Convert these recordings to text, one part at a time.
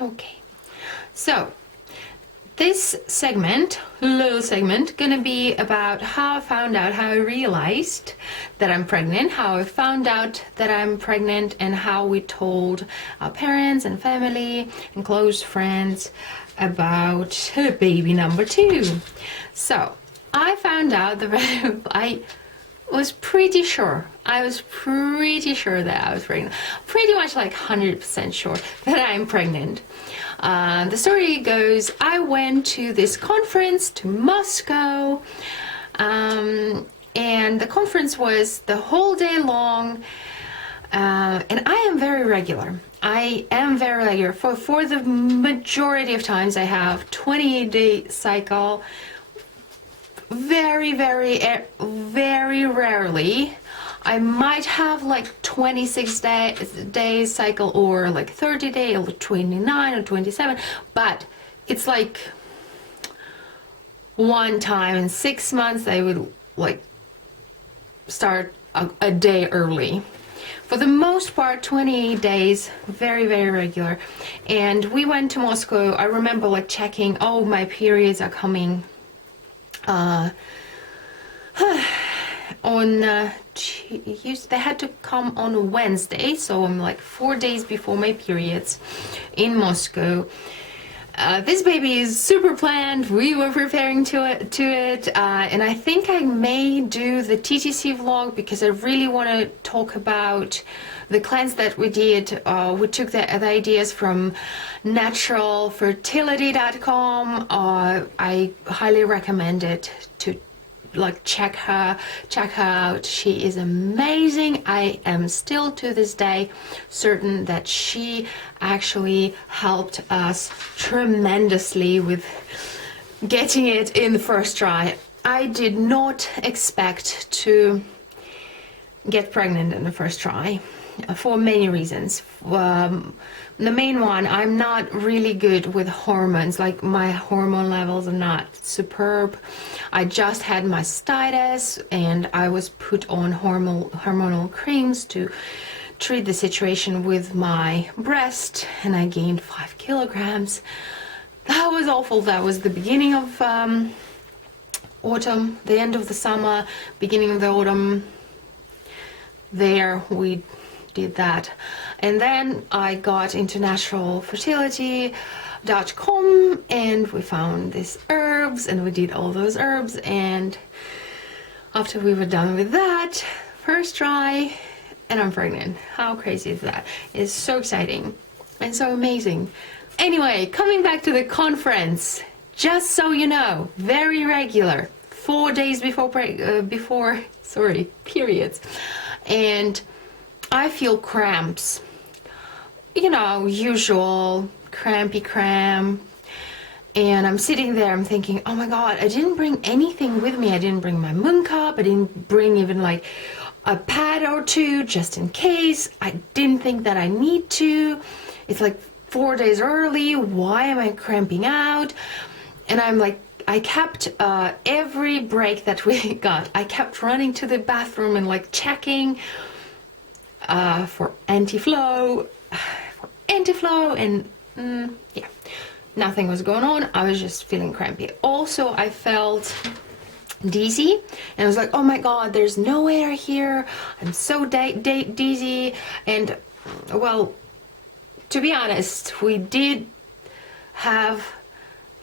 Okay, so this little segment, gonna be about how I realized that I'm pregnant, how I found out that I'm pregnant, and how we told our parents and family and close friends about baby number 2. So I found out that I was pretty sure that I was pregnant. Pretty much like 100% sure that I'm pregnant. The story goes, I went to this conference to Moscow, and the conference was the whole day long, and I am very regular. For the majority of times I have 28-day cycle. Very, very rarely I might have like 26-day cycle, or like 30-day, or 29 or 27, but it's like one time in 6 months I would like start a day early. For the most part, 28 days, very, very regular. And we went to Moscow. I remember like checking, oh, my periods are coming on they had to come on Wednesday, so I'm like 4 days before my periods in Moscow. This baby is super planned. We were preparing to it, and I think I may do the TTC vlog because I really want to talk about the cleanse that we did. We took the ideas from naturalfertility.com. I highly recommend it to like check her out. She is amazing. I am still to this day certain that she actually helped us tremendously with getting it in the first try. I did not expect to get pregnant in the first try for many reasons. The main one, I'm not really good with hormones. Like, my hormone levels are not superb. I just had mastitis and I was put on hormonal creams to treat the situation with my breast, and I gained 5 kilograms. That was awful. That was the beginning of autumn, the end of the summer, beginning of the autumn. There we did that, and then I got into naturalfertility.com and we found these herbs and we did all those herbs, and after we were done with that, first try, and I'm pregnant. How crazy is that? It's so exciting and so amazing. Anyway, coming back to the conference, just so you know, very regular, 4 days before periods, and I feel cramps, usual crampy cramp, and I'm sitting there, I'm thinking, oh my god, I didn't bring anything with me. I didn't bring my moon cup, I didn't bring even like a pad or two just in case. I didn't think that I need to. It's like 4 days early, why am I cramping out? And I'm like, I kept every break that we got, I kept running to the bathroom and like checking for anti-flow, and yeah, nothing was going on. I was just feeling crampy. Also, I felt dizzy, and I was like, oh my god, there's no air here. I'm so dizzy. And well, to be honest, we did have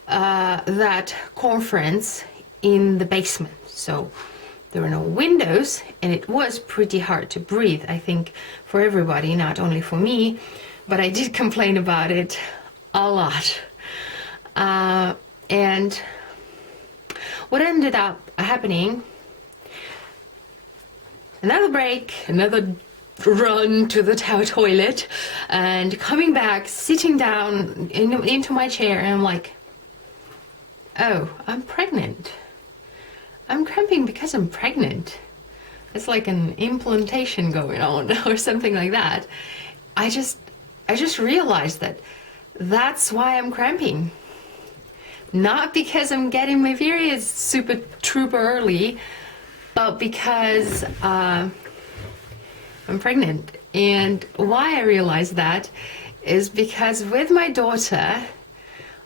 that conference in the basement, so there were no windows, and it was pretty hard to breathe, I think, for everybody, not only for me, but I did complain about it a lot. And what ended up happening, another break, another run to the toilet, and coming back, sitting down into my chair, and I'm like, oh, I'm pregnant. I'm cramping because I'm pregnant. It's like an implantation going on or something like that. I just realized that that's why I'm cramping. Not because I'm getting my periods super early, but because I'm pregnant. And why I realized that is because with my daughter,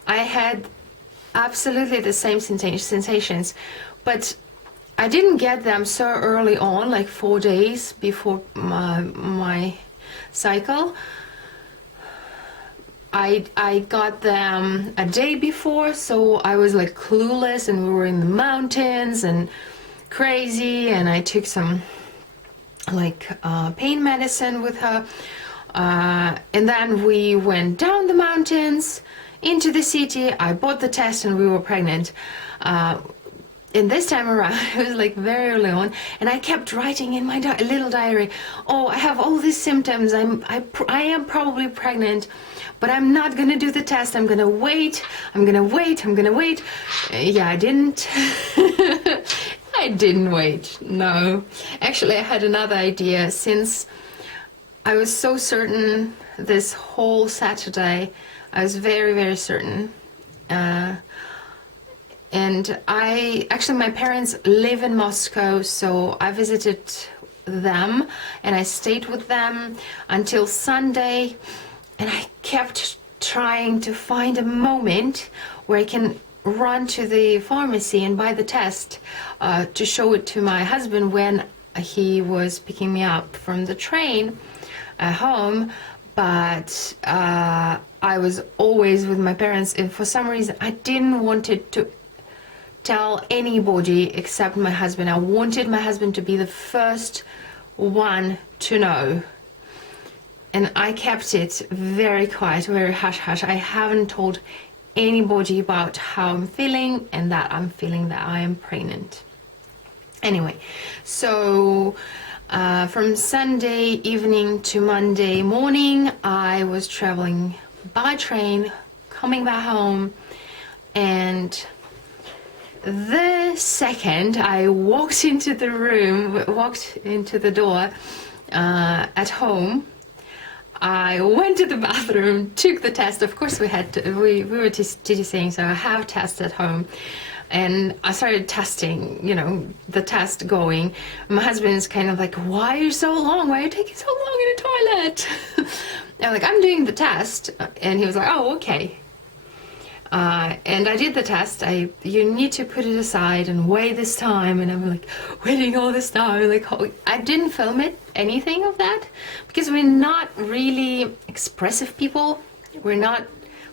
I had absolutely the same sensations, but I didn't get them so early on, like 4 days before my cycle. I got them a day before, so I was like clueless, and we were in the mountains and crazy, and I took some like pain medicine with her, and then we went down the mountains into the city. I bought the test and we were pregnant. And this time around, it was like very early on, and I kept writing in my little diary, oh, I have all these symptoms, I am probably pregnant, but I'm not gonna do the test, I'm gonna wait. Yeah, I didn't. I didn't wait, no. Actually, I had another idea. Since I was so certain this whole Saturday, I was very, very certain. And my parents live in Moscow, so I visited them and I stayed with them until Sunday, and I kept trying to find a moment where I can run to the pharmacy and buy the test to show it to my husband when he was picking me up from the train at home. But I was always with my parents, and for some reason I didn't want it to tell anybody except my husband. I wanted my husband to be the first one to know. And I kept it very quiet, very hush-hush. I haven't told anybody about how I'm feeling and that I'm feeling that I am pregnant. Anyway, so from Sunday evening to Monday morning, I was traveling by train, coming back home, and the second I walked into the door at home, I went to the bathroom, took the test. Of course, we were TTCing, so I have tests at home. And I started testing, the test going. My husband is kind of like, why are you so long? Why are you taking so long in the toilet? I'm like, I'm doing the test. And he was like, oh, okay. And I did the test. You need to put it aside and wait this time. And I'm like, waiting all this time. Like, I didn't film anything of that because we're not really expressive people. We're not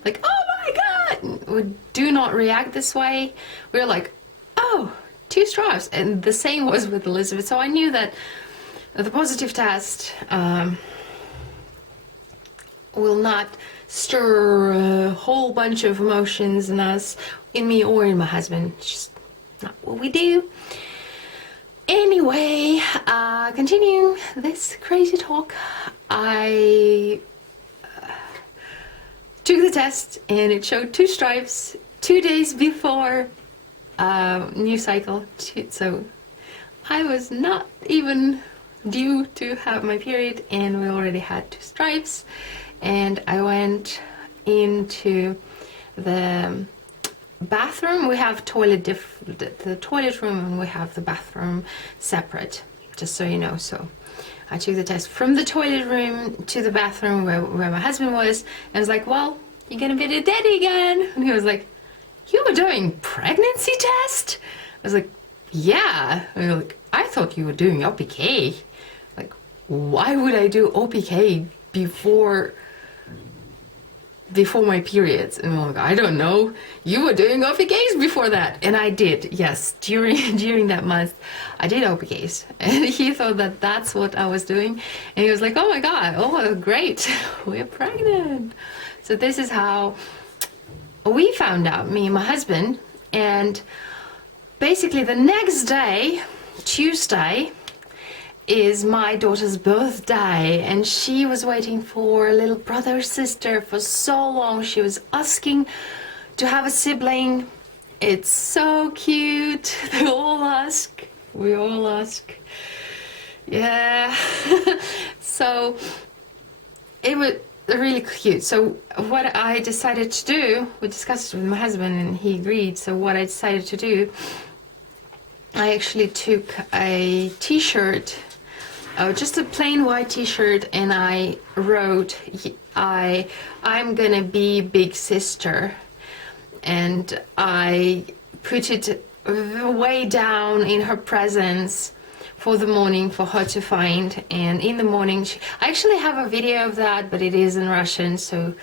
like, oh my God, we do not react this way. We're like, oh, 2 stripes. And the same was with Elizabeth. So I knew that the positive test will not stir a whole bunch of emotions in me or in my husband. It's just not what we do. Anyway, continuing this crazy talk, I took the test and it showed 2 stripes 2 days before new cycle. So I was not even due to have my period, and we already had 2 stripes. And I went into the bathroom. We have the toilet room, and we have the bathroom separate, just so you know. So I took the test from the toilet room to the bathroom where my husband was, and I was like, well, you're gonna be the daddy again. And he was like, you were doing pregnancy test? I was like, yeah. And he was like, I thought you were doing OPK. Like, why would I do OPK before my periods? And I'm like, I don't know, you were doing OPKs before that. And I did, yes, during that month I did OPKs, and he thought that that's what I was doing, and he was like, oh my God, oh great, we're pregnant. So this is how we found out, me and my husband. And basically the next day, Tuesday, is my daughter's birthday, and she was waiting for a little brother or sister for so long. She was asking to have a sibling. It's so cute. They all ask. We all ask. Yeah. So it was really cute. So what I decided to do, we discussed it with my husband and he agreed. So what I decided to do, I actually took a t-shirt, just a plain white t-shirt, and I wrote I'm gonna be big sister, and I put it way down in her presence for the morning for her to find. And in the morning, I actually have a video of that, but it is in Russian, so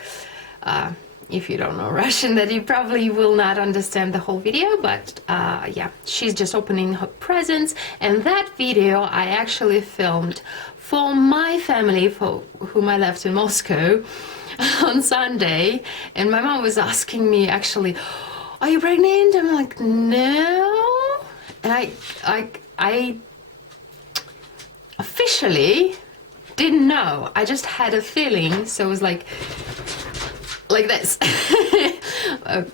if you don't know Russian, that you probably will not understand the whole video. But yeah, she's just opening her presents, and that video I actually filmed for my family, for whom I left in Moscow on Sunday. And my mom was asking me, actually, are you pregnant? I'm like, no. And I officially didn't know. I just had a feeling, so it was like this.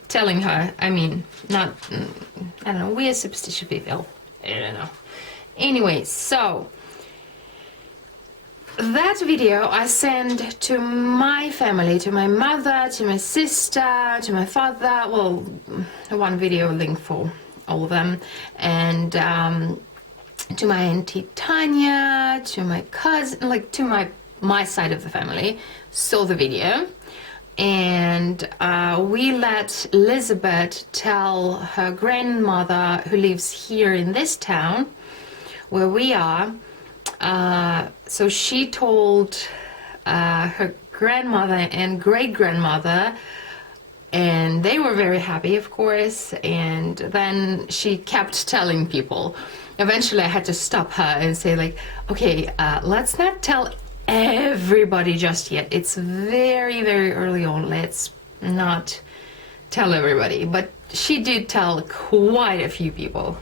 Telling her, I mean, not, I don't know, we're superstitious people. I don't know. Anyway, so that video I sent to my family, to my mother, to my sister, to my father. Well, one video link for all of them, and to my auntie Tanya, to my cousin, like to my side of the family, saw the video. And we let Elizabeth tell her grandmother, who lives here in this town where we are. So she told her grandmother and great-grandmother, and they were very happy, of course. And then she kept telling people. Eventually I had to stop her and say, like, okay, let's not tell everybody just yet. It's very, very early on. Let's not tell everybody. But she did tell quite a few people.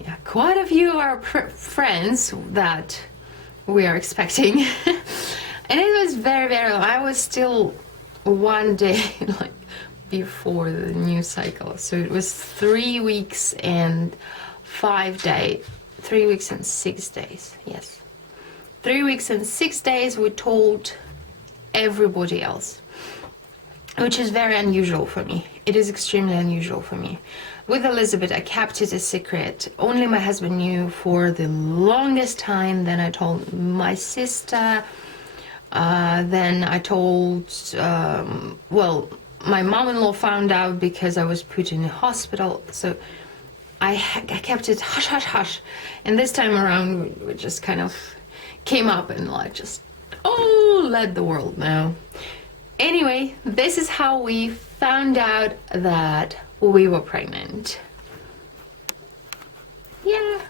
Yeah, quite a few of our friends that we are expecting. And it was very, very long. I was still one day like before the new cycle. So it was 3 weeks and 5 days. 3 weeks and 6 days. Yes. 3 weeks and 6 days we told everybody else, which is very unusual for me. It is extremely unusual for me. With Elizabeth, I kept it a secret. Only my husband knew for the longest time. Then I told my sister. Then I told, well, my mom-in-law found out because I was put in a hospital. So I kept it hush, hush, hush. And this time around, we just kind of came up and like just, oh, let the world know. Anyway, this is how we found out that we were pregnant. Yeah.